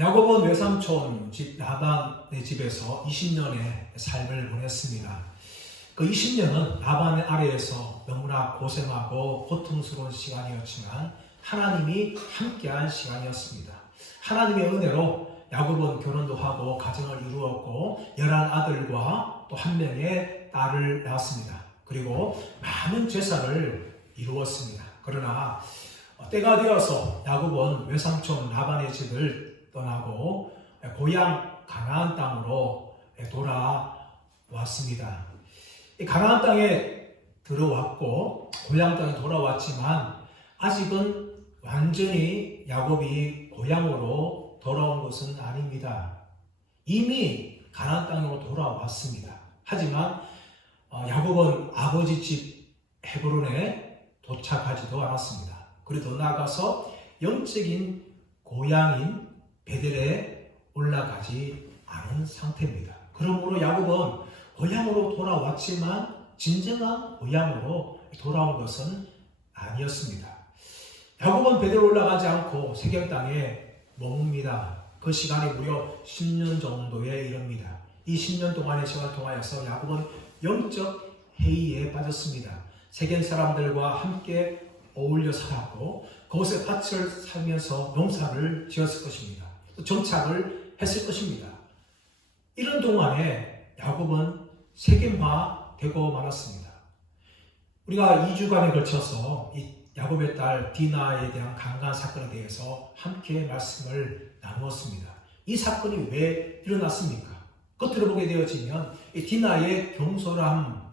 야곱은 외삼촌 집 라반의 집에서 20년의 삶을 보냈습니다. 그 20년은 라반의 아래에서 너무나 고생하고 고통스러운 시간이었지만 하나님이 함께한 시간이었습니다. 하나님의 은혜로 야곱은 결혼도 하고 가정을 이루었고 11아들과 또 한 명의 딸을 낳았습니다. 그리고 많은 제사를 이루었습니다. 그러나 때가 되어서 야곱은 외삼촌 라반의 집을 떠나고 고향 가나안 땅으로 돌아왔습니다. 이 가나안 땅에 들어왔고 고향 땅에 돌아왔지만 아직은 완전히 야곱이 고향으로 돌아온 것은 아닙니다. 이미 가나안 땅으로 돌아왔습니다. 하지만 야곱은 아버지 집 헤브론에 도착하지도 않았습니다. 그리고 더 나아가서 영적인 고향인 베델에 올라가지 않은 상태입니다. 그러므로 야곱은 고향으로 돌아왔지만 진정한 고향으로 돌아온 것은 아니었습니다. 야곱은 베델에 올라가지 않고 세겜 땅에 머뭅니다. 그 시간이 무려 10년 정도에 이릅니다. 이 10년 동안의 시간을 통하여서 야곱은 영적 해이에 빠졌습니다. 세겜 사람들과 함께 어울려 살았고 그곳에 밭을 살면서 농사를 지었을 것입니다. 또 정착을 했을 것입니다. 이런 동안에 야곱은 세겜화 되고 말았습니다. 우리가 2주간에 걸쳐서 이 야곱의 딸 디나에 대한 강간 사건에 대해서 함께 말씀을 나누었습니다. 이 사건이 왜 일어났습니까? 겉으로 보게 되어지면 이 디나의 경솔함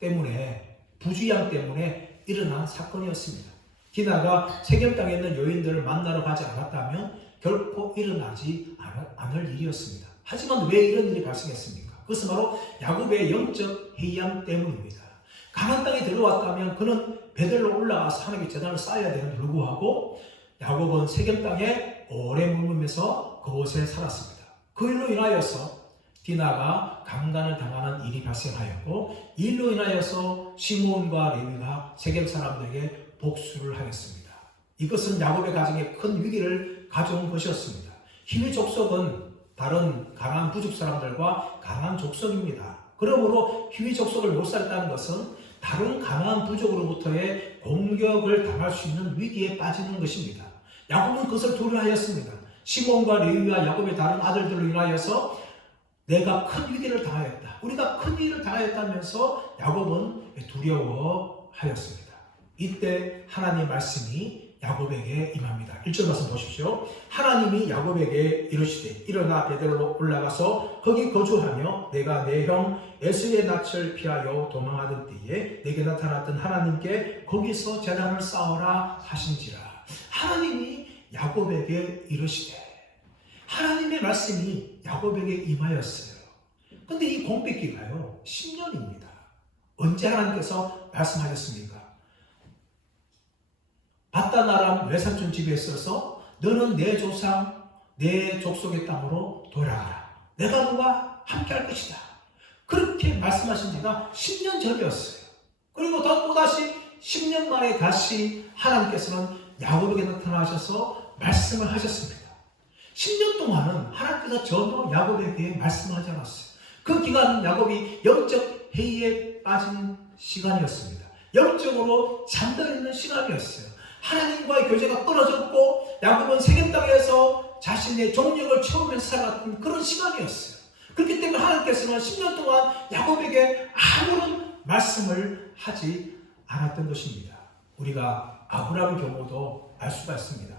때문에, 부주의함 때문에 일어난 사건이었습니다. 디나가 세겜 땅에 있는 여인들을 만나러 가지 않았다면 결코 일어나지 않을 일이었습니다. 하지만 왜 이런 일이 발생했습니까? 그것은 바로 야곱의 영적 해이함 때문입니다. 가나안 땅에 들어왔다면 그는 베델로 올라가서 하나님의 제단을 쌓아야 되는 불구하고 야곱은 세겜 땅에 오래 머물면서 그곳에 살았습니다. 그 일로 인하여서 디나가 강간을 당하는 일이 발생하였고 이 일로 인하여서 시므온과 레위가 세겜 사람들에게 복수를 하였습니다. 이것은 야곱의 가정에 큰 위기를 가져온 것이었습니다. 히위 족속은 다른 가나안 부족 사람들과 가나안 족속입니다. 그러므로 히위 족속을 못 살았다는 것은 다른 가나안 부족으로부터의 공격을 당할 수 있는 위기에 빠지는 것입니다. 야곱은 그것을 두려워하였습니다. 시몬과 레위와 야곱의 다른 아들들로 인하여서 내가 큰 위기를 당하였다. 우리가 큰 위기를 당하였다면서 야곱은 두려워하였습니다. 이때 하나님의 말씀이 야곱에게 임합니다. 1절 말씀 보십시오. 하나님이 야곱에게 이르시되 일어나 베델로 올라가서 거기 거주하며 내가 내 형 에서의 낯을 피하여 도망하던 때에 내게 나타났던 하나님께 거기서 제단을 쌓아라 하신지라. 하나님이 야곱에게 이르시되, 하나님의 말씀이 야곱에게 임하였어요. 그런데 이 공백기가요 10년입니다. 언제 하나님께서 말씀하셨습니까? 바다나람 외삼촌 집에 있어서 너는 내 조상, 내 족속의 땅으로 돌아가라. 내가 너와 함께 할 것이다. 그렇게 말씀하신 지가 10년 전이었어요. 그리고 또다시 10년 만에 다시 하나님께서는 야곱에게 나타나셔서 말씀을 하셨습니다. 10년 동안은 하나님께서 전혀 야곱에게 말씀하지 않았어요. 그 기간은 야곱이 영적 해이에 빠진 시간이었습니다. 영적으로 잠들어있는 시간이었어요. 하나님과의 교제가 떨어졌고 야곱은 세겜 땅에서 자신의 종력을 채우면서 살았던 그런 시간이었어요. 그렇기 때문에 하나님께서는 10년 동안 야곱에게 아무런 말씀을 하지 않았던 것입니다. 우리가 아브라함 경우도 알 수가 있습니다.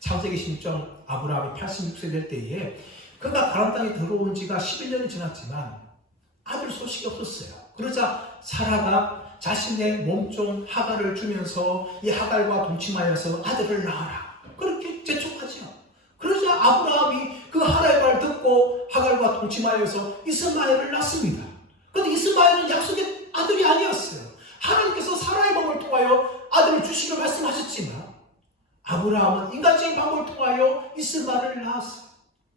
창세기 16장 아브라함이 86세 될 때에 그가 가나안 땅에 들어온 지가 11년이 지났지만 아들 소식이 없었어요. 그러자 사라가 자신의 몸종 하갈을 주면서 이 하갈과 동침하여서 아들을 낳아라. 그렇게 재촉하죠. 그러자 아브라함이 그 하갈의 말을 듣고 하갈과 동침하여서 이스마엘을 낳습니다. 그런데 이스마엘은 약속의 아들이 아니었어요. 하나님께서 사라의 방법을 통하여 아들을 주시기로 말씀하셨지만 아브라함은 인간적인 방법을 통하여 이스마엘을 낳았어요.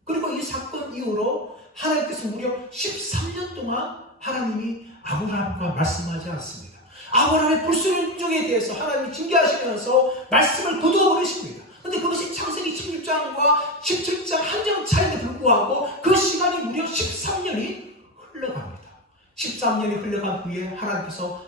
그리고 이 사건 이후로 하나님께서 무려 13년 동안 하나님이 아브라함과 말씀하지 않습니다. 아브라함의 불순종에 대해서 하나님이 징계하시면서 말씀을 거두어 버리십니다. 그런데 그것이 창세기 16장과 17장 한 기도하고 그 시간이 무려 13년이 흘러갑니다. 13년이 흘러간 후에 하나님께서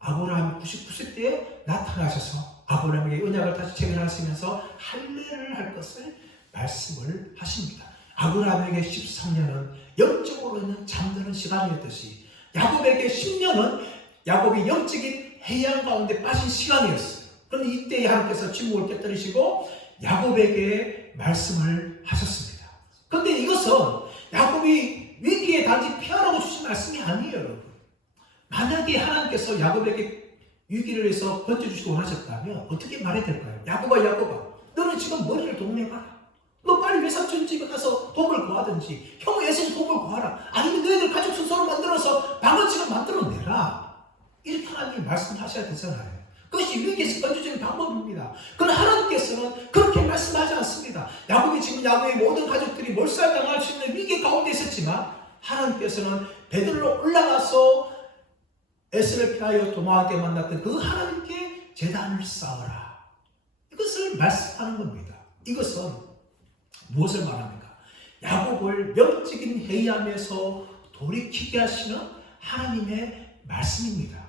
아브라함 99세 때에 나타나셔서 아브라함에게 언약을 다시 재건하시면서 할례를 할 것을 말씀을 하십니다. 아브라함에게 13년은 영적으로는 잠드는 시간이었듯이 야곱에게 10년은 야곱이 영적인 해양 가운데 빠진 시간이었어요. 그런데 이때 하나님께서 침묵을 깨뜨리시고 야곱에게 말씀을 하셨습니다. 그런데 이것은 야곱이 위기에 단지 피하라고 주신 말씀이 아니에요, 여러분. 만약에 하나님께서 야곱에게 위기를 해서 건져주시고 원하셨다면 어떻게 말해야 될까요? 야곱아, 야곱아, 너는 지금 머리를 동네봐라. 너 빨리 외삼촌 집에 가서 도움을 구하든지 형 에서도 도움을 구하라. 아니면 너희들 가족 순서로 만들어서 방언집을 만들어내라. 이렇게 하나님이 말씀하셔야 되잖아요. 그것이 위기에서 건져주는 방법입니다. 그러나 하나님께서는 그렇게 말씀하지 않습니다. 야곱이 지금 야곱의 모든 가족들이 몰살당할 수 있는 위기 가운데 있었지만 하나님께서는 베들로 올라가서 에스를 피하여 도마한테 만났던 그 하나님께 제단을 쌓아라. 이것을 말씀하는 겁니다. 이것은 무엇을 말합니까? 야곱을 영적인 해이함에서 돌이키게 하시는 하나님의 말씀입니다.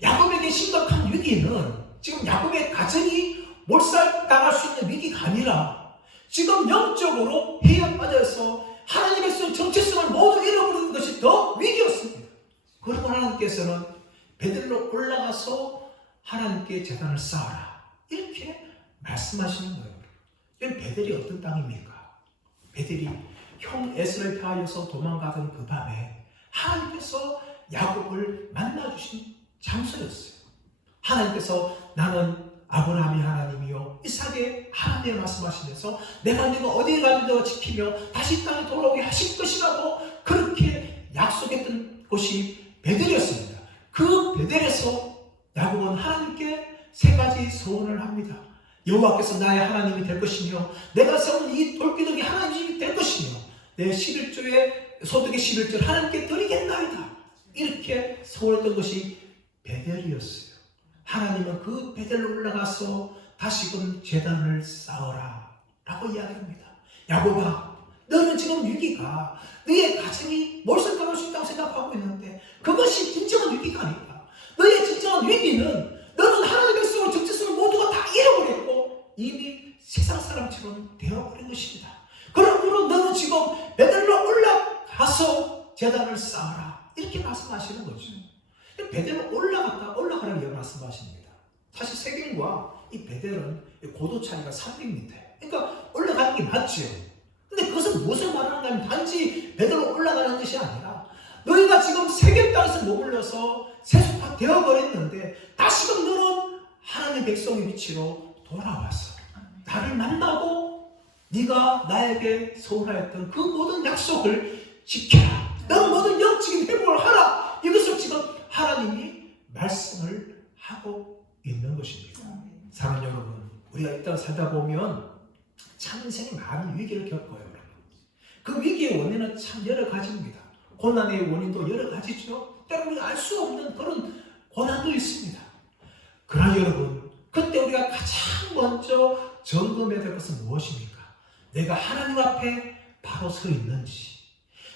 야곱에게 심각한 위기는 지금 야곱의 가정이 몰살당할 수 있는 위기가 아니라 지금 영적으로 해이함 빠져서 하나님의 쓴 정체성을 모두 잃어버리는 것이 더 위기였습니다. 그러고 하나님께서는 베들로 올라가서 하나님께 제단을 쌓아라. 이렇게 말씀하시는 거예요. 베델이 어떤 땅입니까? 베델이 형 에스를 피하여서 도망가던 그 밤에 하나님께서 야곱을 만나주신 장소였어요. 하나님께서 나는 아브라함의 하나님이요 이삭의 하나님을 말씀하시면서 내가 네가 어디에 가든 너가 지키며 다시 땅에 돌아오게 하실 것이라고 그렇게 약속했던 곳이 베델이었습니다. 그 베델에서 야곱은 하나님께 세 가지 소원을 합니다. 여호와께서 나의 하나님이 될 것이며 내가 세운 이 돌기둥이 하나님이 될 것이며 내 11조의 소득의 11조를 하나님께 드리겠나이다. 이렇게 소원했던 것이 베델이었어요. 하나님은 그 베델로 올라가서 다시금 제단을 쌓아라 라고 이야기합니다. 야곱아, 너는 지금 위기가 너의 가정이 몰살당할 수 있다고 생각하고 있는데 그것이 진정한 위기가 아니다. 너의 진정한 위기는 너는 하나님의 백성을 정체성을 모두가 다 잃어버렸고 이미 세상 사람처럼 되어버린 것입니다. 그러므로 너는 지금 베델로 올라가서 제단을 쌓아라 이렇게 말씀하시는 거죠. 베델로 올라가라고 말씀하십니다. 사실 세겜과 이 베델은 고도 차이가 300m예요. 그러니까 올라가는 게 맞죠. 근데 그것은 무엇을 말하는가 하면 단지 베델로 올라가는 것이 아니라 너희가 지금 세겜 땅에서 머물러서 세속화 되어버렸는데 다시금 너는 하나님의 백성의 위치로 돌아왔어. 나를 만나고 네가 나에게 소원하였던 그 모든 약속을 지켜라. 너는 모든 영적인 회복을 하라. 이것을 지금 하나님이 말씀을 하고 있는 것입니다. 사랑하는 여러분, 우리가 이 땅을 살다 보면 참 인생에 많은 위기를 겪어요. 그 위기의 원인은 참 여러 가지입니다. 고난의 원인도 여러 가지죠. 때로는 알 수 없는 그런 고난도 있습니다. 그러나 여러분, 그때 우리가 가장 먼저 점검해야 될 것은 무엇입니까? 내가 하나님 앞에 바로 서 있는지,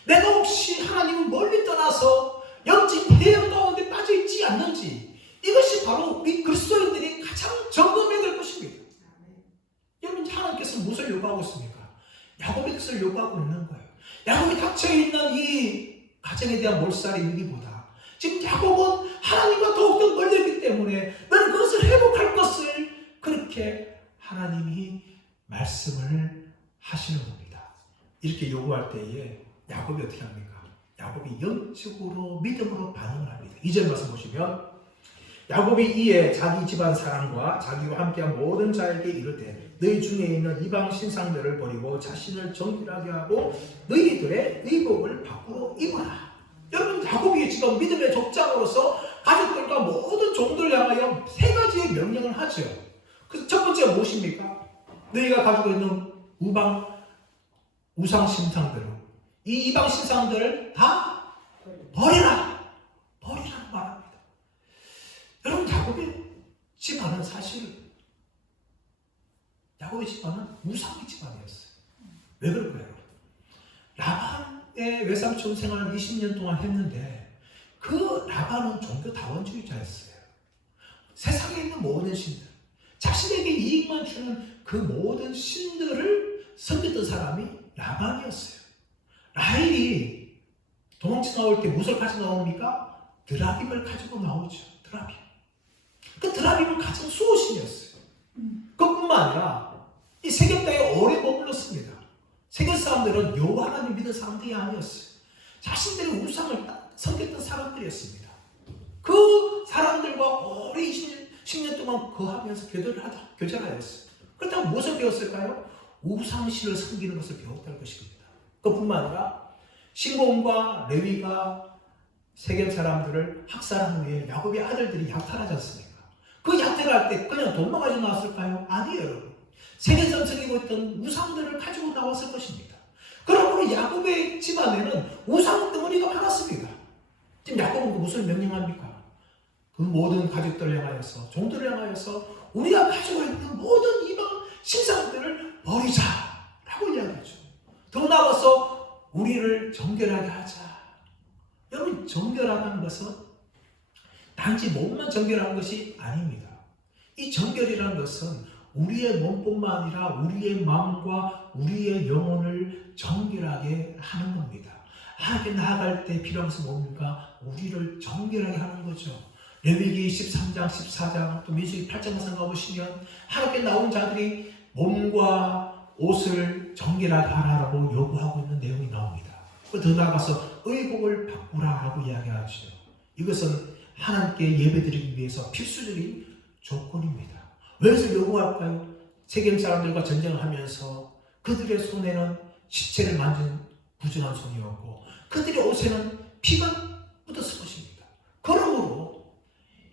내가 혹시 하나님을 멀리 떠나서 영적인 해양 가운데 빠져 있지 않는지, 이것이 바로 우리 그리스도인들이 가장 점검해야 될 것입니다. 여러분, 하나님께서 무엇을 요구하고 있습니까? 야곱의 것을 요구하고 있는 거예요. 야곱이 닥쳐있는 이 가정에 대한 몰살의 위기보다 지금 야곱은 하나님과 더욱더 멀리 있기 때문에 너는 그것을 회복할 것을 그렇게 하나님이 말씀을 하시는 겁니다. 이렇게 요구할 때에 야곱이 어떻게 합니까? 야곱이 영적으로 믿음으로 반응을 합니다. 2절 말씀 보시면 야곱이 이에 자기 집안 사람과 자기와 함께한 모든 자에게 이르되 너희 중에 있는 이방 신상들을 버리고 자신을 정결하게 하고 너희들의 의복을 밖으로 입어라. 여러분, 야곱이 지금 믿음의 족장으로서 가족들과 모든 종들을 향하여 세 가지의 명령을 하죠. 그래서 첫 번째가 무엇입니까? 너희가 가지고 있는 우상 신상들, 이 이방 신상들을 다 버리라. 버리라고 말합니다. 여러분, 야곱의 집안은 사실 야곱의 집안은 우상의 집안이었어요. 왜 그럴까요? 라반의 외삼촌 생활을 20년 동안 했는데 그 라반은 종교 다원주의자였어요. 세상에 있는 모든 신들, 자신에게 이익만 주는 그 모든 신들을 섬겼던 사람이 라반이었어요. 라헬이 도망쳐 나올 때 무엇을 가지고 나옵니까? 드라빔을 가지고 나오죠. 드라빔. 그 드라빔은 가장 수호신이었어요. 그뿐만 아니라 이 세겜 땅에 오래 머물렀습니다. 세겜 사람들은 여호와 하나님 믿는 사람들이 아니었어요. 자신들의 우상을 섬겼던 사람들이었습니다. 그 사람들과 오래 10년 동안 거하면서 교제하였어요. 그렇다고 무엇을 배웠을까요? 우상신을 섬기는 것을 배웠다는 것입니다. 그뿐만 아니라 시몬과 레위가 세겜 사람들을 학살한 후에 야곱의 아들들이 약탈하지 않습니까? 그 약탈할 때 그냥 돈만 가지고 나왔을까요? 아니에요, 여러분. 세계에서 섬기고 있던 우상들을 가지고 나왔을 것입니다. 그러므로 야곱의 집안에는 우상 덩어리가 많았습니다. 지금 야곱은 무슨 명령합니까? 그 모든 가족들을 향하여서, 종들을 향하여서 우리가 가지고 있는 모든 이방 신상들을 버리자라고 이야기하죠. 더 나아가서 우리를 정결하게 하자. 여러분, 정결하다는 것은 단지 몸만 정결한 것이 아닙니다. 이 정결이라는 것은 우리의 몸뿐만 아니라 우리의 마음과 우리의 영혼을 정결하게 하는 겁니다. 하나님께 나아갈 때 필요한 것은 뭡니까? 우리를 정결하게 하는 거죠. 레위기 13장, 14장, 또 민수기 8장 말씀 가보시면 하나님께 나온 자들이 몸과 옷을 정결하게 하라고 요구하고 있는 내용이 나옵니다. 더 나아가서 의복을 바꾸라라고 이야기하죠. 이것은 하나님께 예배드리기 위해서 필수적인 조건입니다. 왜 요구할까요? 세겜 사람들과 전쟁을 하면서 그들의 손에는 시체를 만진 부정한 손이었고 그들의 옷에는 피가 묻었을 것입니다. 그러므로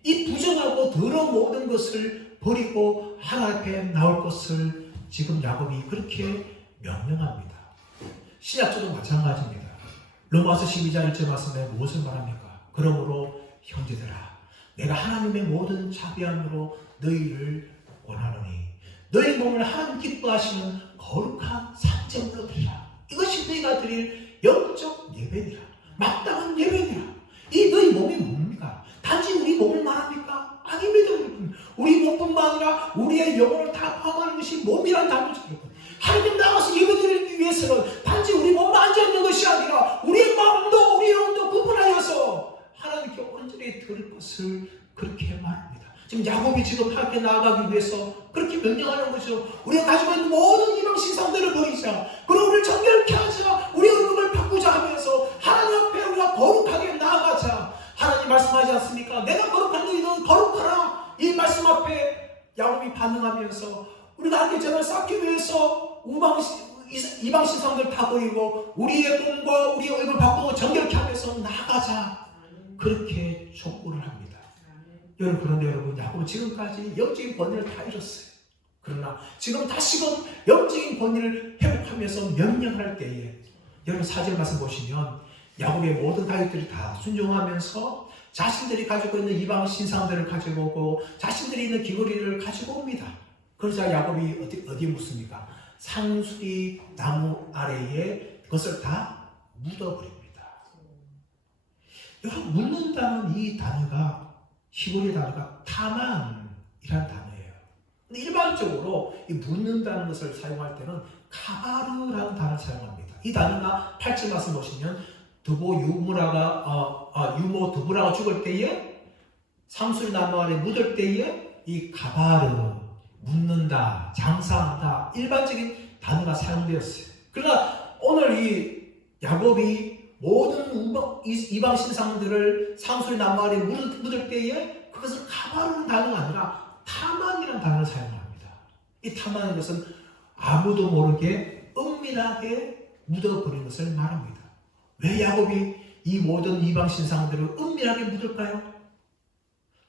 이 부정하고 더러운 모든 것을 버리고 하나님 앞에 나올 것을 지금 야곱이 그렇게 명령합니다. 신약적으로 마찬가지입니다. 로마서 12장 1절 말씀에 무엇을 말합니까? 그러므로 형제들아, 내가 하나님의 모든 자비함으로 너희를 원하노니 너희 몸을 하나님 기뻐하시는 거룩한 산제물로 드리라. 이것이 너희가 드릴 영적 예배니라. 마땅한 예배니라. 이 너희 몸이 뭡니까? 단지 우리 몸을 말합니까? 아닙니다, 여러분. 우리 몸뿐만 아니라 우리의 영혼을 다 포함하는 것이 몸이란 단어죠. 하나님 나가서 예배드리기 위해서는 단지 우리 몸만 앉아있는 것이 아니라 우리의 마음도 우리 영혼도 구분하여서 하나님께 온전히 드릴 것을 그렇게 말합니다. 지금 야곱이 지금 하나님께 나아가기 위해서 그렇게 명령하는 거죠. 우리가 가지고 있는 모든 이방 신상들을 버리자. 그리고 우리를 정결케 하자. 우리 얼굴을 바꾸자 하면서 하나님 앞에 우리가 거룩하게 나아가자. 하나님 말씀하지 않습니까? 내가 거룩한 너희는 거룩하라. 이 말씀 앞에 야곱이 반응하면서 우리가 하나님께 전을 쌓기 위해서 이방 신상들 다 버리고 우리의 몸과 우리의 얼굴을 바꾸고 정결케 하면서 나아가자. 그렇게 촉구를 합니다. 여러분, 그런데 여러분, 야곱은 지금까지 영적인 번뇌를 다 잃었어요. 그러나 지금 다시금 영적인 번뇌를 회복하면서 명령할 때에 여러분 4절 말씀 보시면 야곱의 모든 가족들이 다 순종하면서 자신들이 가지고 있는 이방 신상들을 가지고 오고 자신들이 있는 귀걸이를 가지고 옵니다. 그러자 야곱이 어디에 묻습니까? 상수리 나무 아래에 그것을 다 묻어버립니다. 여러분, 묻는다는 이 단어가 히브리 단어가 타만이라는 단어예요. 근데 일반적으로 이 묻는다는 것을 사용할 때는 카바르라는 단어를 사용합니다. 이 단어가 8절 말씀 보시면 유모 드보라가 죽을 때에 상수리 나무 아래 묻을 때에 이 카바르 묻는다, 장사한다 일반적인 단어가 사용되었어요. 그러나 오늘 이 야곱이 모든 이방 신상들을 상수리 나무 아래 묻을 때에 그것을 카바르는 단어가 아니라 타만이라는 단어를 사용합니다. 이 타만인 것은 아무도 모르게 은밀하게 묻어버린 것을 말합니다. 왜 야곱이 이 모든 이방 신상들을 은밀하게 묻을까요?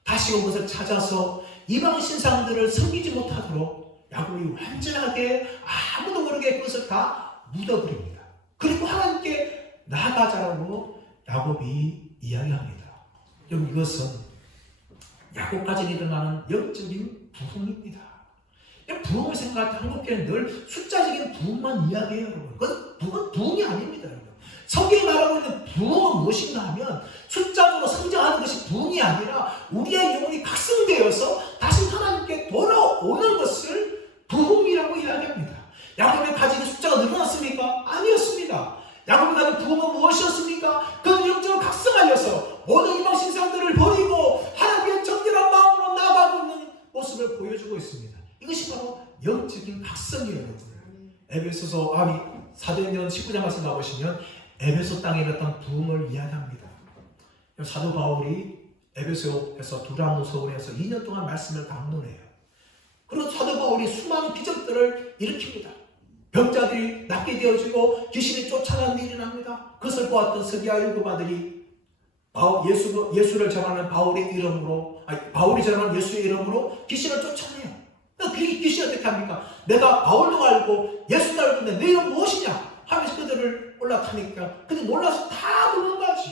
다시 그것을 찾아서 이방 신상들을 섬기지 못하도록 야곱이 완전하게 아무도 모르게 그것을 다 묻어버립니다. 그리고 하나님께 나아가자라고 야곱이 이야기합니다. 여러분, 이것은 야곱까지 일어나는 영적인 부흥입니다. 부흥을 생각할 때 한국교회는 늘 숫자적인 부흥만 이야기해요. 여러분. 그건 부흥이 아닙니다. 무엇인가 하면 숫자적으로 성장하는 것이 부흥이 아니라 우리의 영혼이 각성되어서 다시 하나님께 돌아오는 것을 부흥이라고 이야기합니다. 야곱의 가진 숫자가 늘어났습니까? 아니었습니다. 야곱이 가진 부흥은 무엇이었습니까? 그는 영적으로 각성하여서 모든 이방 신상들을 버리고 하나님의 정결한 마음으로 나아가고 있는 모습을 보여주고 있습니다. 이것이 바로 영적인 각성이에요, 여러분. 에베소서 사도행전 19장 말씀 가보시면 에베소 땅에 일어났던 부흥을 이야기합니다. 사도 바울이 에베소에서 두란노 서울에서 2년 동안 말씀을 강론해요. 그리고 사도 바울이 수많은 기적들을 일으킵니다. 병자들이 낫게 되어지고 귀신이 쫓아가는 일이 납니다. 그것을 보았던 서기와 율법아들이 예수를 전하는 바울의 이름으로, 바울이 전하는 예수의 이름으로 귀신을 쫓아내요. 귀신이 어떻게 합니까? 내가 바울도 알고 예수도 알고 있는데 내 이름 무엇이냐? 하면서 그들을 올라타니까 그들 놀라서 다 도망가지.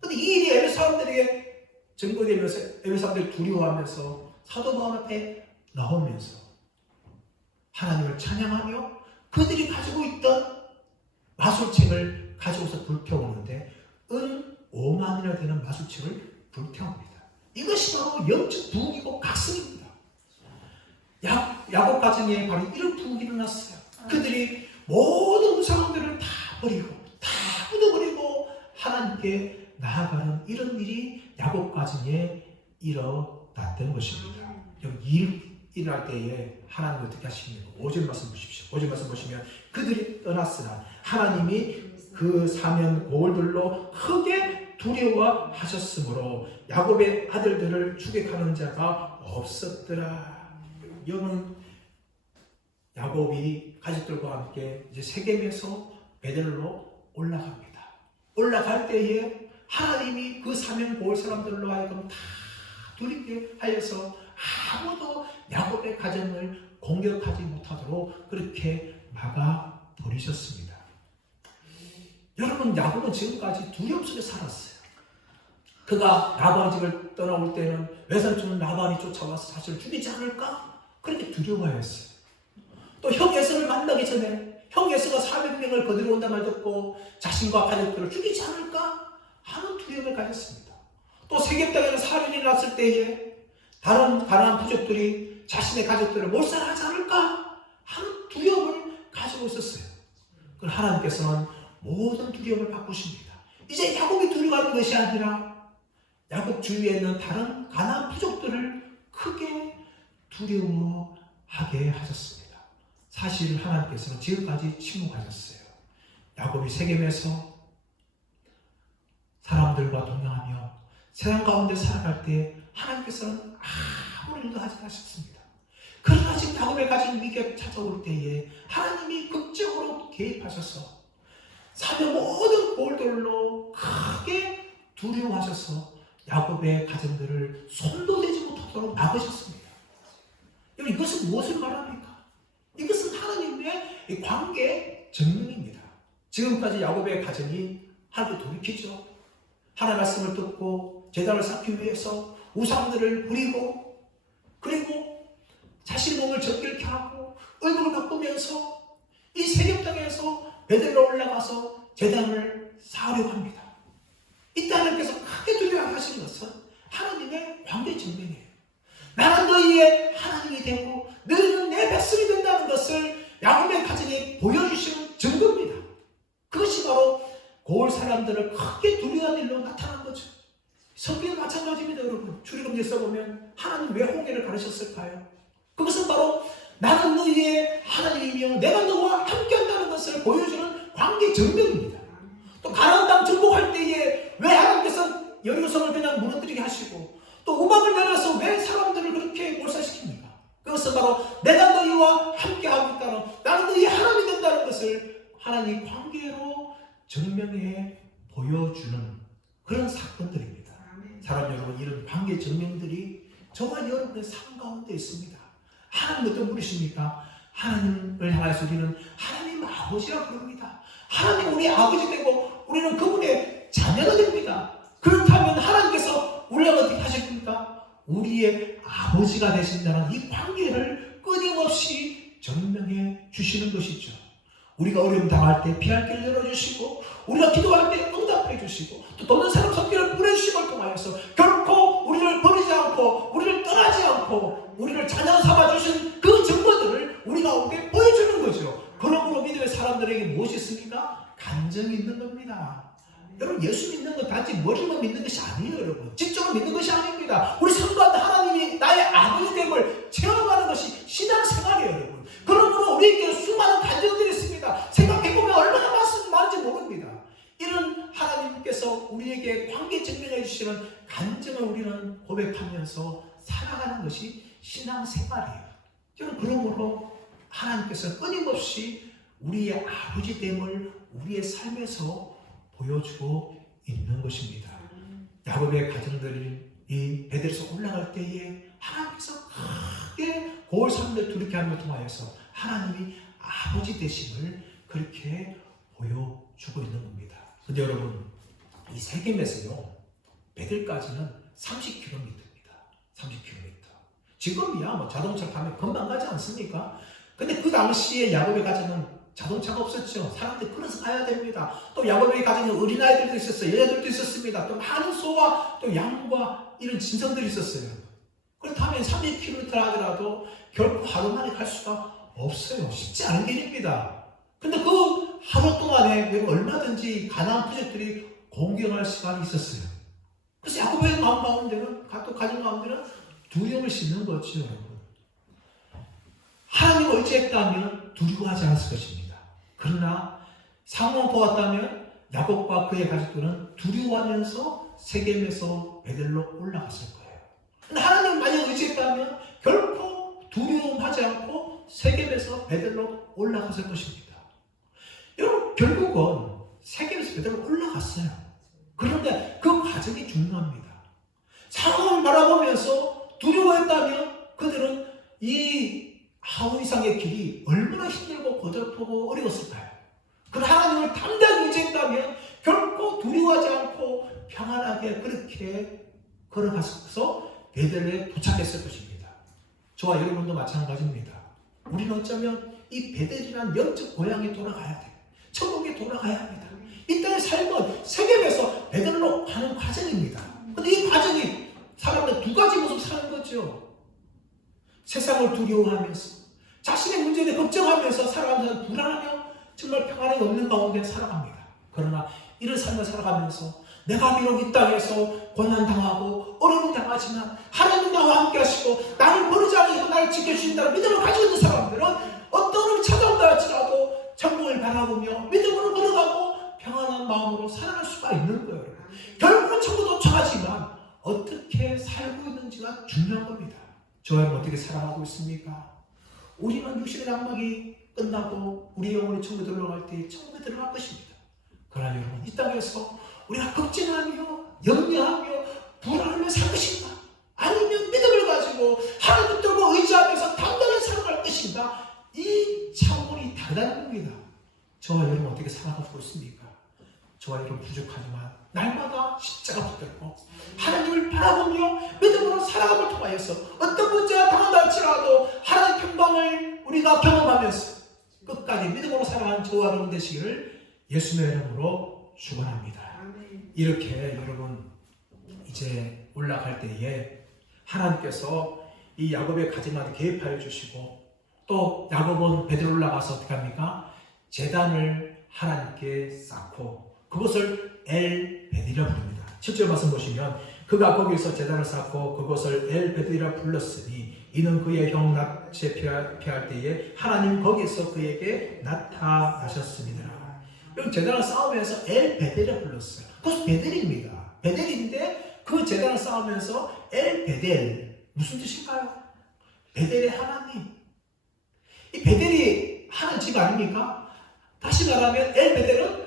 근데 이 일이 에베소 사람들에게 증거되면서 에베소 사람들이 두려워하면서 사도 바울 앞에 나오면서 하나님을 찬양하며 그들이 가지고 있던 마술책을 가지고서 불태우는데 은 5만이나 되는 마술책을 불태웁니다. 이것이 바로 영적 부흥이고 각성입니다. 야곱 가정에 바로 이런 부흥이 일어났어요. 그들이 모든 우상들을 다 버리고 다 묻어버리고 하나님께 나아가는 이런 일이 야곱 가정에 일어났던 것입니다. 여기 일어날 때에 하나님은 어떻게 하십니까? 5절 말씀 보십시오. 5절 말씀 보시면 그들이 떠났으나 하나님이 그 사면 고을들로 크게 두려워하셨으므로 야곱의 아들들을 추격하는 자가 없었더라. 여러분, 야곱이 가족들과 함께 이제 세겜에서 베델로 올라갑니다. 올라갈 때에 하나님이 그 사면 고을 사람들로 하여금 다 두렵게 하여서 아무도 야곱의 가정을 공격하지 못하도록 그렇게 막아버리셨습니다. 여러분, 야곱은 지금까지 두려움 속에 살았어요. 그가 라반 집을 떠나올 때는 외삼촌 라반이 쫓아와서 자신을 죽이지 않을까? 그렇게 두려워했어요. 또 형 에서를 만나기 전에 형 에서가 400명을 거두러 온다는 말 듣고 자신과 가족들을 죽이지 않을까 하는 두려움을 가졌습니다. 또 세겜 땅에는 살인이 났을 때에 다른 가나안 부족들이 자신의 가족들을 몰살하지 않을까 하는 두려움을 가지고 있었어요. 그럼 하나님께서는 모든 두려움을 바꾸십니다. 이제 야곱이 두려워하는 것이 아니라 야곱 주위에 있는 다른 가나안 부족들을 크게 두려워하게 하셨습니다. 사실 하나님께서는 지금까지 침묵하셨어요. 야곱이 세겜에서 사람들과 동행하며 세상 가운데 살아갈 때 하나님께서는 아무런 일도 하지 않으셨습니다. 그러나 지금 야곱의 가진 위기가 찾아올 때에 하나님이 극적으로 개입하셔서 사면 모든 골들로 크게 두려워하셔서 야곱의 가정들을 손도 대지 못하도록 막으셨습니다. 이것은 무엇을 말합니까? 이것은 하나님의 관계 증명입니다. 지금까지 야곱의 가정이 하나님께 돌이키죠. 하나님의 말씀을 듣고 제단을 쌓기 위해서 우상들을 부리고 그리고 자신의 몸을 정결케 하고 얼굴을 바꾸면서 이 세겜 땅에서 베델로 올라가서 제단을 쌓으려고 합니다. 이때 하나님께서 크게 두려워하시는 것은 하나님의 관계 증명이에요. 나는 너희의 하나님이 되고 너희는 내 백성이 된다는 것을 야곱의 가정에 보여주시는 증거입니다. 그것이 바로 고을 사람들을 크게 두려워하는 일로 나타난 거죠. 성경은 마찬가지입니다, 여러분. 출애굽기에 써보면 하나님 왜 홍해를 가르셨을까요? 그것은 바로 나는 너희의 하나님이며 내가 너와 함께한다는 것을 보여주는 관계 증명입니다. 또 가나안 땅 정복할 때에 왜 하나님께서 여리고성을 그냥 무너뜨리게 하시고 또 우박을 내려서 왜 사람들을 그렇게 몰살시킵니까? 그것은 바로 내가 너희와 함께하고 있다는, 나는 너희의 하나님이 된다는 것을 하나님 관계로 증명해 보여주는 그런 사건들입니다. 사람 여러분, 이런 관계 증명들이 저와 여러분의 삶 가운데 있습니다. 하나님 어떤 분이십니까? 하나님을 향해서 우리는 하나님 아버지라고 부릅니다. 하나님 우리 아버지 되고 우리는 그분의 자녀가 됩니다. 그렇다면 하나님께서 우리가 어떻게 하십니까? 우리의 아버지가 되신다는 이 관계를 끊임없이 증명해 주시는 것이죠. 우리가 어려움 당할 때 피할 길을 열어주시고 우리가 기도할 때 응답해 주시고 또 돕는 사람 손길을 보내주심을 통하여서 결코 우리를 버리지 않고 우리를 떠나지 않고 우리를 자녀 삼아주신 그 증거들을 우리 가운데 보여주는 거죠. 그러므로 믿음의 사람들에게 무엇이 있습니까? 간증이 있는 겁니다. 여러분, 예수 믿는 건 단지 머리만 믿는 것이 아니에요. 여러분, 직접으로 믿는 것이 아닙니다. 우리 성도한테 하나님이 나의 아버지 됨을 체험하는 것이 신앙생활이에요. 여러분, 그러므로 우리에게 수많은 간증들이 있습니다. 생각해보면 얼마나 많은지 모릅니다. 이런 하나님께서 우리에게 관계 증명해 주시는 간증을 우리는 고백하면서 살아가는 것이 신앙생활이에요. 저는 그러므로 하나님께서 끊임없이 우리의 아버지 됨을 우리의 삶에서 보여주고 있는 것입니다. 야곱의 가정들이 베델에서 올라갈 때에 하나님께서 크게 고을 산들 두렵게 함을 통하여서 하나님이 아버지 되심을 그렇게 보여주고 있는 겁니다. 근데 여러분, 이 세겜에서요 베델까지는 30km입니다. 30km. 지금이야 뭐 자동차 타면 금방 가지 않습니까? 근데 그 당시에 야곱의 가정은 자동차가 없었죠. 사람들이 걸어서 가야 됩니다. 또 야곱의 가정에 어린아이들도 있었어요. 여자들도 있었습니다. 또 많은 소와 또 양과 이런 짐승들이 있었어요. 그렇다면 30km 하더라도 결코 하루 만에 갈 수가 없어요. 쉽지 않은 길입니다. 근데 그 하루 동안에 얼마든지 가나안 부족들이 공경할 시간이 있었어요. 그래서 야곱의 마음 가운데는, 또 가정 가운데는 두려움을 싣는 거죠, 여러분. 하나님을 의지했다면 두려워하지 않았을 것입니다. 그러나 상황을 보았다면 야곱과 그의 가족들은 두려워하면서 세겜에서 베델로 올라갔을 거예요. 근데 하나님을 만약 의지했다면 결코 두려움하지 않고 세겜에서 베델로 올라갔을 것입니다. 여러분, 결국은 세겜에서 베델로 올라갔어요. 그런데 그 과정이 중요합니다. 상황을 바라보면서 두려워했다면 그들은 이 하루이상의 길이 얼마나 힘들고 고달프고 어려웠을까요? 그러나 하나님을 담대하게 의지했다면 결코 두려워하지 않고 평안하게 그렇게 걸어가서 베델에 도착했을 것입니다. 저와 여러분도 마찬가지입니다. 우리는 어쩌면 이 베델이라는 영적 고향에 돌아가야 돼요. 천국에 돌아가야 합니다. 이 땅의 삶은 세겜에서 베델로 가는 과정입니다. 그런데 이 과정이 사람들 두 가지 모습 사는 거죠. 세상을 두려워하면서 자신의 문제에 대해 걱정하면서 살아가면서 불안하며 정말 평안이 없는 가운데 살아갑니다. 그러나 이런 삶을 살아가면서 내가 비록 이 땅에서 고난당하고 어려움 당하지만 하나님 나와 함께 하시고 나를 버리지 않으시고 나를 지켜주신다는 믿음을 가지고 있는 사람들은 어떤 어려움이 찾아온다 할지라도 천국을 바라보며 믿음으로 걸어가고 평안한 마음으로 살아갈 수가 있는 거예요. 결국은 천국 도착하지만 어떻게 살고 있는지가 중요한 겁니다. 저와 여러분 어떻게 살아가고 있습니까? 우리는 육신의 장막이 끝나고 우리 영혼이 천국에 들어갈 때 천국에 들어갈 것입니다. 그러나 여러분, 이 땅에서 우리가 걱정하며 염려하며 불안하며 살 것인가? 아니면 믿음을 가지고 하나님 붙들고 의지하면서 단단히 살아갈 것인가? 이 차원이 다르다는 겁니다. 저와 여러분 어떻게 살아가고 있습니까? 저와 여러분 부족하지만 날마다 십자가 붙들고 하나님을 바라보며 믿음으로 살아감을 통하여서 어떤 문제가 당한다 할지라도 하나님의 평강을 우리가 경험하면서 끝까지 믿음으로 살아가는 저와 여러분 되시기를 예수님의 이름으로 축원합니다. 이렇게 여러분 이제 올라갈 때에 하나님께서 이 야곱의 가정한테 개입하여 주시고 또 야곱은 베델 올라가서 어떻게 합니까? 제단을 하나님께 쌓고 그것을 엘 베델이라 부릅니다. 7절 말씀 보시면 그가 거기서 제단을 쌓고 그것을 엘 베델이라 불렀으니 이는 그의 형 낫체 피할 때에 하나님 거기서 그에게 나타나셨습니다. 여기 제단을 쌓으면서 엘 베델이라 불렀어요. 그것은 베델입니다. 베델인데 그 제단을 쌓으면서 엘 베델 무슨 뜻일까요? 베델의 하나님. 이 베델이 하나님 집 아닙니까? 다시 말하면 엘 베델은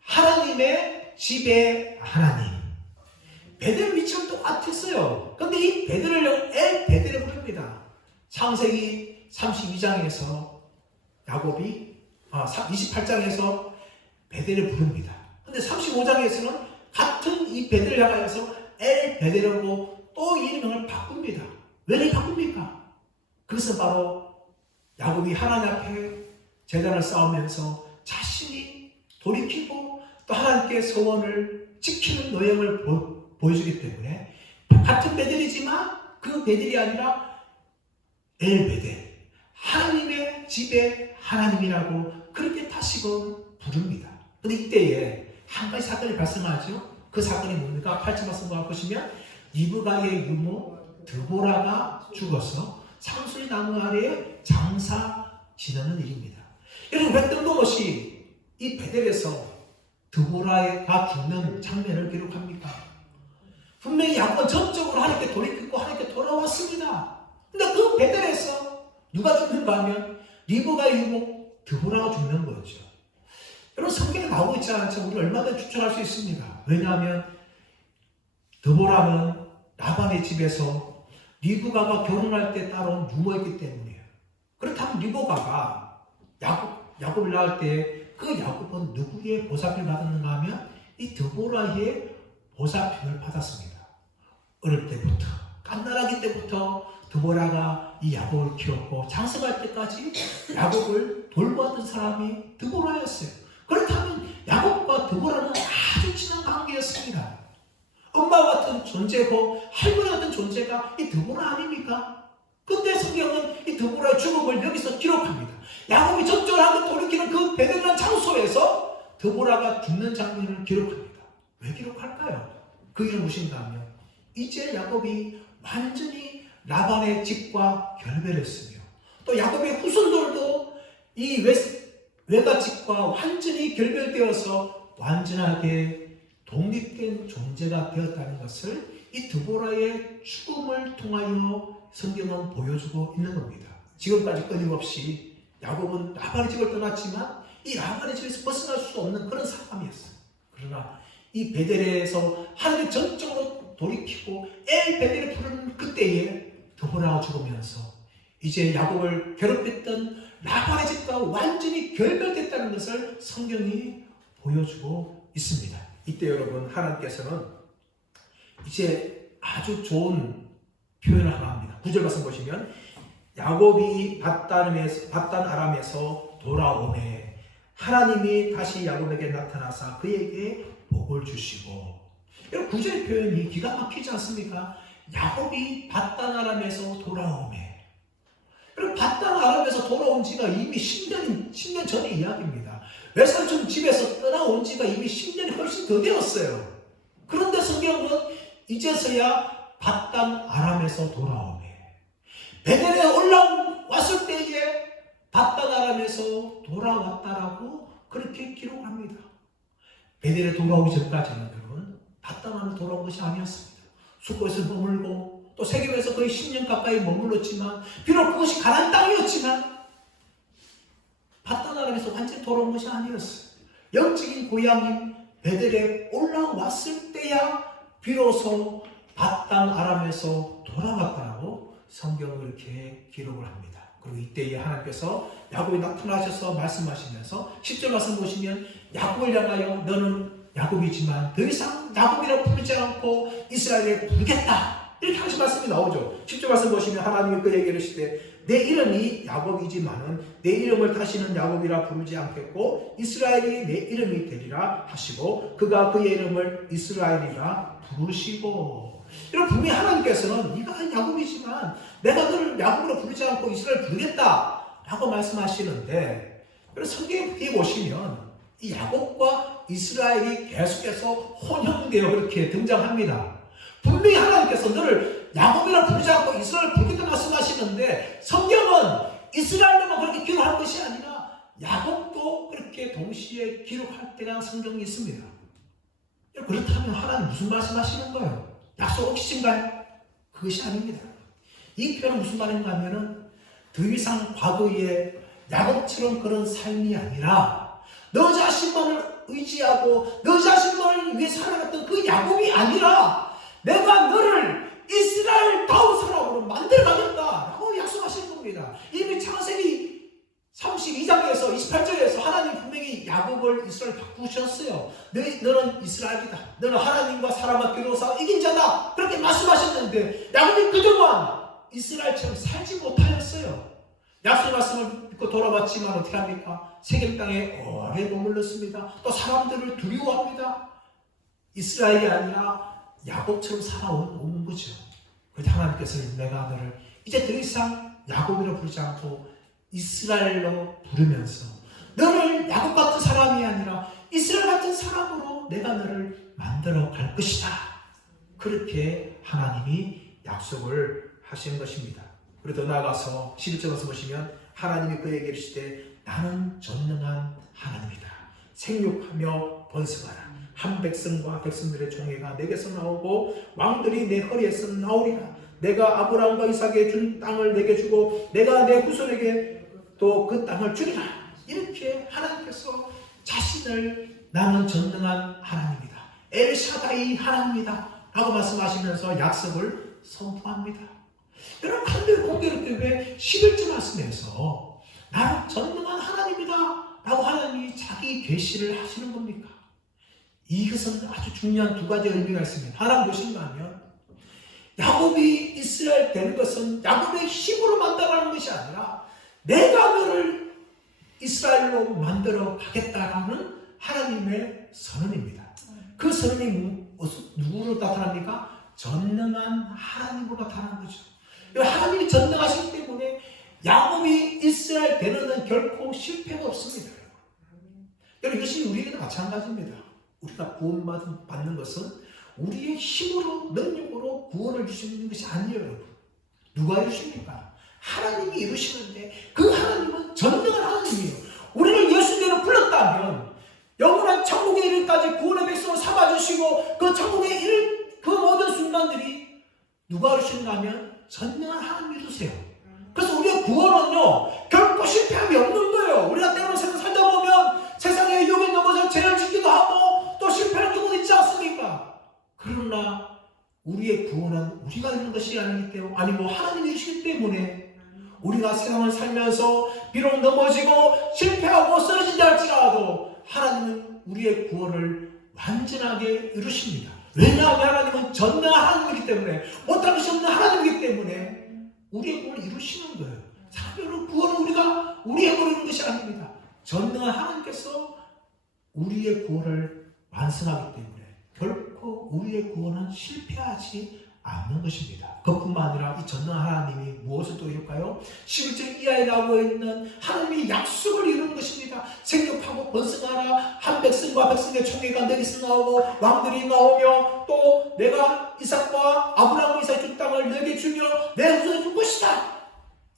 하나님의 집의 하나님. 베델 위치는 똑같았어요. 그런데 이 베델을 엘 베델을 부릅니다. 창세기 32장에서 야곱이 28장에서 베델을 부릅니다. 그런데 35장에서는 같은 이 베델을 향하여서 엘 베델하고 또 이름을 바꿉니다. 왜 바꿉니까? 그것은 바로 야곱이 하나님 앞에 제단을 쌓으면서 자신이 돌이키고 또 하나님께 서원을 지키는 노력을 보여주기 때문에 같은 베델이지만 그 베델이 아니라 엘베델, 하나님의 집의 하나님이라고 그렇게 다시금 부릅니다. 그런데 이때에 한 가지 사건이 발생하죠. 그 사건이 뭡니까? 8절 말씀과 보시면 이브가의 유모 드보라가 죽어서 상수리 나무 아래에 장사 지내는 일입니다. 여러분, 왜 뜬금없이 이 베델에서 드보라가 죽는 장면을 기록합니까? 분명히 야곱은 전적으로 하나님께 돌이켰고 하나님께 돌아왔습니다. 근데 그 베델에서 누가 죽는가 하면 리브가의 유모 드보라가 죽는 거죠. 여러분, 성경에 나오고 있지 않죠? 우리 얼마든지 추측할 수 있습니다. 왜냐하면 드보라는 라반의 집에서 리브가가 결혼할 때 따라온 유모였기 때문이에요. 그렇다면 리브가가 야곱을 낳을 때 그 야곱은 누구의 보살핌을 받았는가 하면 이 드보라의 보살핌을 받았습니다. 어릴 때부터, 깐나라기 때부터 드보라가 이 야곱을 키웠고 장성할 때까지 야곱을 돌보았던 사람이 드보라였어요. 그렇다면 야곱과 드보라는 아주 친한 관계였습니다. 엄마 같은 존재고 할머니 같은 존재가 이 드보라 아닙니까? 근데 성경은 이 드보라의 죽음을 여기서 기록합니다. 야곱이 적절하게 돌이키는 그 베델이라는 장소에서 드보라가 죽는 장면을 기록합니다. 왜 기록할까요? 그 이유는 무엇인가 하면 이제 야곱이 완전히 라반의 집과 결별을 했으며 또 야곱의 후손들도 이 외가 집과 완전히 결별되어서 완전하게 독립된 존재가 되었다는 것을 이 드보라의 죽음을 통하여 성경은 보여주고 있는 겁니다. 지금까지 끊임없이 야곱은 라반의 집을 떠났지만 이 라반의 집에서 벗어날 수 없는 그런 사람이었어요. 그러나 이 베델에서 하나님 전적으로 돌이키고 엘베델을 부르는 그때에 드보라가 죽으면서 이제 야곱을 괴롭혔던 라반의 집과 완전히 결별됐다는 것을 성경이 보여주고 있습니다. 이때 여러분, 하나님께서는 이제 아주 좋은 표현을 하나 합니다. 9절 말씀 보시면 야곱이 밧단 아람에서 돌아오매 하나님이 다시 야곱에게 나타나사 그에게 복을 주시고. 여러분, 9절의 표현이 기가 막히지 않습니까? 야곱이 밧단 아람에서 돌아오매. 여러분, 밧단 아람에서 돌아온 지가 이미 10년 전의 이야기입니다. 외삼촌 집에서 떠나온 지가 이미 10년이 훨씬 더 되었어요. 그런데 성경은 이제서야 밧단 아람에서 돌아오매. 베델에 올라왔을 때에 밧단 아람에서 돌아왔다라고 그렇게 기록합니다. 베델에 돌아오기 전까지는 여러분, 밧단 아람에 돌아온 것이 아니었습니다. 숫곳에서 머물고 또 세겜에서 거의 10년 가까이 머물렀지만, 비록 그것이 가나안 땅이었지만 밧단 아람에서 완전히 돌아온 것이 아니었어요. 영적인 고향인 베델에 올라왔을 때야 비로소 밧단 아람에서 돌아왔다고 성경을 이렇게 기록을 합니다. 그리고 이때에 하나님께서 야곱이 나타나셔서 말씀하시면서 10절 말씀 보시면 야곱을 향하여 너는 야곱이지만 더 이상 야곱이라 부르지 않고 이스라엘에 부르겠다, 이렇게 하신 말씀이 나오죠. 10절 말씀 보시면 하나님이 그에게 이르시되 내 이름이 야곱이지만은 내 이름을 다시는 야곱이라 부르지 않겠고 이스라엘이 내 이름이 되리라 하시고 그가 그의 이름을 이스라엘이라 부르시고. 여러분, 분명히 하나님께서는 네가 야곱이지만 내가 너를 야곱으로 부르지 않고 이스라엘 부르겠다 라고 말씀하시는데, 성경에 뒤에 보시면 이 야곱과 이스라엘이 계속해서 혼용되어 그렇게 등장합니다. 분명히 하나님께서 너를 야곱이라 부르지 않고 이스라엘 부르겠다 말씀하시는데, 성경은 이스라엘만 그렇게 기록한 것이 아니라 야곱도 그렇게 동시에 기록할 때가 성경이 있습니다. 그렇다면 하나님 무슨 말씀하시는 거예요? 약속 없으신가요? 그것이 아닙니다. 이 표현은 무슨 말인가 하면은 더 이상 과거의 야곱처럼 그런 삶이 아니라 너 자신만을 의지하고 너 자신만을 위해 살아갔던 그 야곱이 아니라 내가 너를 이스라엘다운 사람으로 만들어가겠다라고 약속하시는 겁니다. 이미 창세기 32장에서 28절에서 하나님 분명히 야곱을 이스라엘 바꾸셨어요. 너는 이스라엘이다. 너는 하나님과 사람과 기로서 이긴 자다. 그렇게 말씀하셨는데 야곱이 그동안 이스라엘처럼 살지 못하였어요. 약속의 말씀을 믿고 돌아왔지만 어떻게 합니까? 세겜 땅에 오래 머물렀습니다. 또 사람들을 두려워합니다. 이스라엘이 아니라 야곱처럼 살아온 거죠. 그런데 하나님께서는 내가 너를 이제 더 이상 야곱이라 부르지 않고 이스라엘로 부르면서 너를 야곱 같은 사람이 아니라 이스라엘 같은 사람으로 내가 너를 만들어 갈 것이다. 그렇게 하나님이 약속을 하신 것입니다. 그리고 더 나아가서 11절에서 보시면 하나님이 그에게 이르시되 나는 전능한 하나님이다. 생육하며 번성하라. 한 백성과 백성들의 종회가 내게서 나오고 왕들이 내 허리에서 나오리라. 내가 아브라함과 이삭에게 준 땅을 내게 주고 내가 내 후손에게 또 그 땅을 주리라. 이렇게 하나님께서 자신을 나는 전능한 하나님이다. 엘샤다이 하나님이다 라고 말씀하시면서 약속을 선포합니다. 여러분 간절히 공교롭게 11절 말씀에서 나는 전능한 하나님이다 라고 하나님이 자기 계시를 하시는 겁니까? 이것은 아주 중요한 두 가지 의미가 있습니다. 하나는 무엇인가 하면 야곱이 이스라엘 되는 것은 야곱의 힘으로 만들어가는 것이 아니라 내가 너를 이스라엘로 만들어 가겠다라는 하나님의 선언입니다. 그 선언이 누구로 나타납니까? 전능한 하나님으로 나타나는 거죠. 하나님이 전능하시기 때문에 야곱이 이스라엘 되는 건 결코 실패가 없습니다. 여러분 이것이 우리에게도 마찬가지입니다. 우리가 구원받는 것은 우리의 힘으로 능력으로 구원을 주시는 것이 아니에요. 여러분. 누가 이루십니까? 하나님이 이루시는데 그 하나님은 전능한 하나님이에요. 우리를 예수님으로 불렀다면 영원한 천국에 이르기까지 구원의 백성을 삼아주시고 그 천국에 이를 그 모든 순간들이 누가 이루시는가 하면 전능한 하나님이 이루세요. 그래서 우리의 구원은요 결코 실패함이 없는 거예요. 우리가 때로는 세상 살다 보면 세상에 유혹에 넘어져 죄를 짓기도 하고 또 실패하는 경우도 있지 않습니까? 그러나 우리의 구원은 우리가 이루는 것이 아니기 때문에 아니고 하나님이 이루시기 때문에 우리가 세상을 살면서 비록 넘어지고 실패하고 쓰러지지 할지라도 하나님은 우리의 구원을 완전하게 이루십니다. 왜냐하면 하나님은 전능한 하나님이기 때문에 못할 것이 없는 하나님이기 때문에 우리의 구원을 이루시는 거예요. 사실은 구원은 우리가 우리의 구원을 것이 아닙니다. 전능한 하나님께서 우리의 구원을 완성하기 때문에 결코 우리의 구원은 실패하지 않는 것입니다. 그뿐만 아니라 이 전능한 하나님이 무엇을 또 이룰까요? 11절 이하에 나오고 있는 하나님의 약속을 이루는 것입니다. 생육하고 번성하라. 한 백성과 백성의 총회가 내게서 나오고 왕들이 나오며 또 내가 이삭과 아브라함 이삭의 준 땅을 내게 주며 내 후손에 줄 것이다.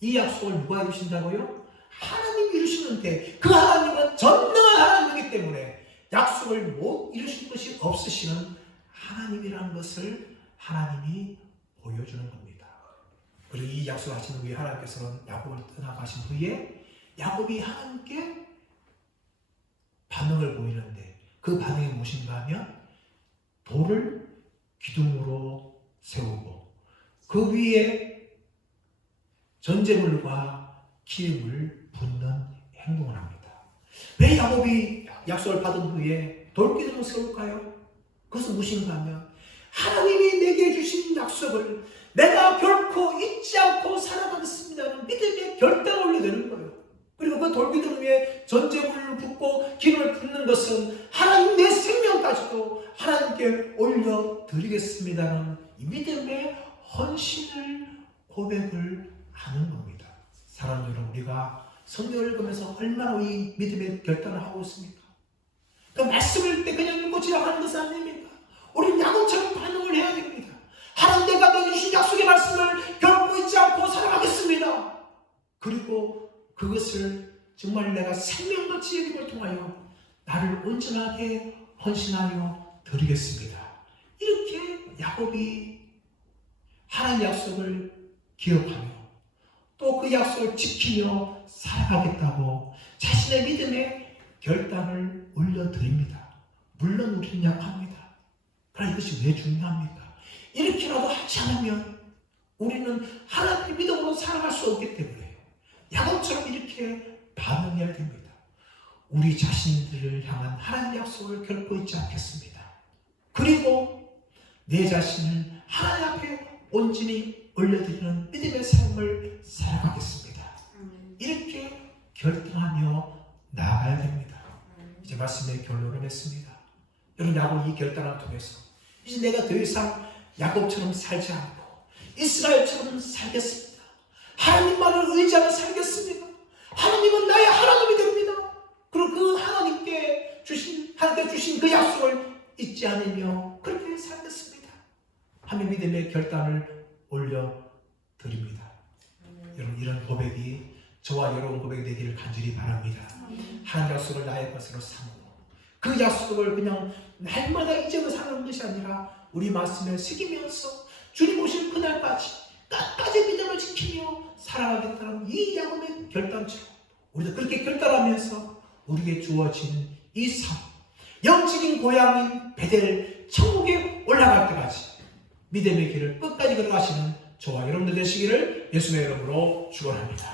이 약속을 누가 이루신다고요? 하나님이 이루시는데 그 하나님은 전능한 하나님이기 때문에 약속을 못 이루실 것이 없으시는 하나님이라는 것을 하나님이 보여주는 겁니다. 그리고 이 약속을 하신 후에 하나님께서는 야곱을 떠나가신 후에 야곱이 하나님께 반응을 보이는데 그 반응이 무엇인가 하면 돌을 기둥으로 세우고 그 위에 전제물과 기름을 붓는 행동을 합니다. 왜 야곱이 약속을 받은 후에 돌기둥을 세울까요? 그것은 무엇인가 하면 하나님이 내게 주신 약속을 내가 결코 잊지 않고 살아가겠습니다는 믿음의 결단을 올려내는 거예요. 그리고 그 돌기둥 위에 전제물을 붓고 기름을 붓는 것은 하나님 내 생명까지도 하나님께 올려드리겠습니다는 이 믿음의 헌신을 고백을 하는 겁니다. 사랑하는 여러분, 우리가 성경을 읽으면서 얼마나 이 믿음의 결단을 하고 있습니까? 그 말씀을 때 그냥 읽고 지나가는 것은 아닙니다. 우리는 야곱처럼 반응을 해야 됩니다. 하나님 내가 내게 주신 약속의 말씀을 결코 잊지 않고 살아가겠습니다. 그리고 그것을 정말 내가 생명같이 여김을 통하여 나를 온전하게 헌신하여 드리겠습니다. 이렇게 야곱이 하나님 약속을 기억하며 또 그 약속을 지키며 살아가겠다고 자신의 믿음의 결단을 올려드립니다. 물론 우리는 약합니다. 그러나 이것이 왜 중요합니까? 이렇게라도 하지 않으면 우리는 하나님의 믿음으로 살아갈 수 없기 때문에요. 야곱처럼 이렇게 반응해야 됩니다. 우리 자신들을 향한 하나님의 약속을 결코 잊지 않겠습니다. 그리고 내 자신을 하나님 앞에 온전히 올려드리는 믿음의 삶을 살아가겠습니다. 이렇게 결단하며 나아가야 됩니다. 이제 말씀의 결론을 맺습니다. 여러분, 야곱이 이 결단을 통해서 이제 내가 더 이상 야곱처럼 살지 않고 이스라엘처럼 살겠습니다. 하나님만을 의지하며 살겠습니다. 하나님은 나의 하나님이 됩니다. 그리고 그 하나님께 주신 그 약속을 잊지 않으며 그렇게 살겠습니다 하며 믿음의 결단을 올려드립니다. 여러분, 이런 고백이 저와 여러분 고백이 되기를 간절히 바랍니다. 한 약속을 나의 것으로 삼고 그 약속을 그냥 날마다 잊어 사는 것이 아니라 우리 말씀에 새기면서 주님 오실 그날까지 끝까지 믿음을 지키며 살아가겠다는 이 야곱의 결단처럼 우리도 그렇게 결단하면서 우리에게 주어진 이 삶, 영적인 고향인 베델 천국에 올라갈 때까지 믿음의 길을 끝까지 걸어가시는 저와 여러분들 되시기를 예수의 이름으로 축원합니다.